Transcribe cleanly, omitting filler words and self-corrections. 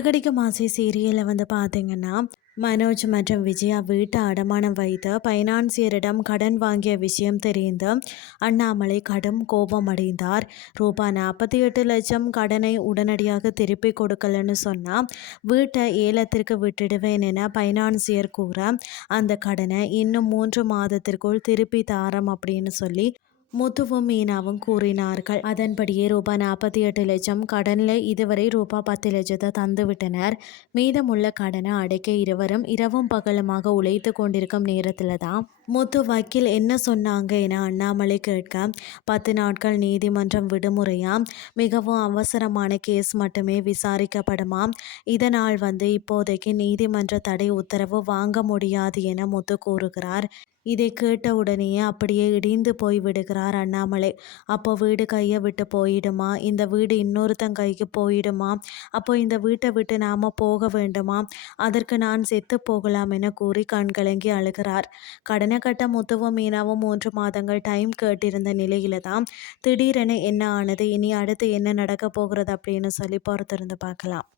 சிறகடிக்க மாசி சீரியல்ல பார்த்தீங்கன்னா, மனோஜ் மற்றும் விஜயா வீட்டை அடமானம் வைத்து பைனான்சியரிடம் கடன் வாங்கிய விஷயம் தெரிந்து அண்ணாமலை கடும் கோபமடைந்தார். ரூபாய் 48 லட்சம் கடனை உடனடியாக திருப்பி கொடுக்கலன்னு சொன்னா வீட்டை ஏலத்திற்கு விட்டுடுவேன் என பைனான்சியர் கூற, அந்த கடனை இன்னும் 3 மாதத்திற்குள் திருப்பி தாரம் அப்படின்னு சொல்லி முத்துவும் மீனாவும் கூறினார்கள். அதன்படியே ரூபாய் 48 லட்சம் கடனில் இதுவரை ரூபாய் 10 லட்சத்தை தந்துவிட்டனர். மீதமுள்ள கடனை அடைக்க இருவரும் இரவும் பகலுமாக உழைத்து கொண்டிருக்கும் நேரத்தில் தான் முத்து வக்கீல் என்ன சொன்னாங்க என அண்ணாமலை கேட்க, 10 நாட்கள் நீதிமன்றம் விடுமுறையாம், மிகவும் அவசரமான கேஸ் மட்டுமே விசாரிக்கப்படுமாம், இதனால் இப்போதைக்கு நீதிமன்ற தடை உத்தரவு வாங்க முடியாது என முத்து கூறுகிறார். இதை கேட்ட உடனேயே அப்படியே இடிந்து போய் விடுகிறார் அண்ணாமலை. அப்போ வீடு கையை விட்டு போயிடுமா, இந்த வீடு இன்னொருத்தன் கைக்கு போயிடுமா, அப்போ இந்த வீட்டை விட்டு நாம போக வேண்டுமா, அதற்கு நான் செத்து போகலாம் என கூறி கண்கலங்கி அழுகிறார். கடனை கட்ட முத்துவும் மீனாவும் 3 மாதங்கள் டைம் கேட்டிருந்த நிலையில தான் திடீரென என்ன ஆனது, இனி அடுத்து என்ன நடக்க போகிறது அப்படின்னு சொல்லி பொறுத்திருந்து பார்க்கலாம்.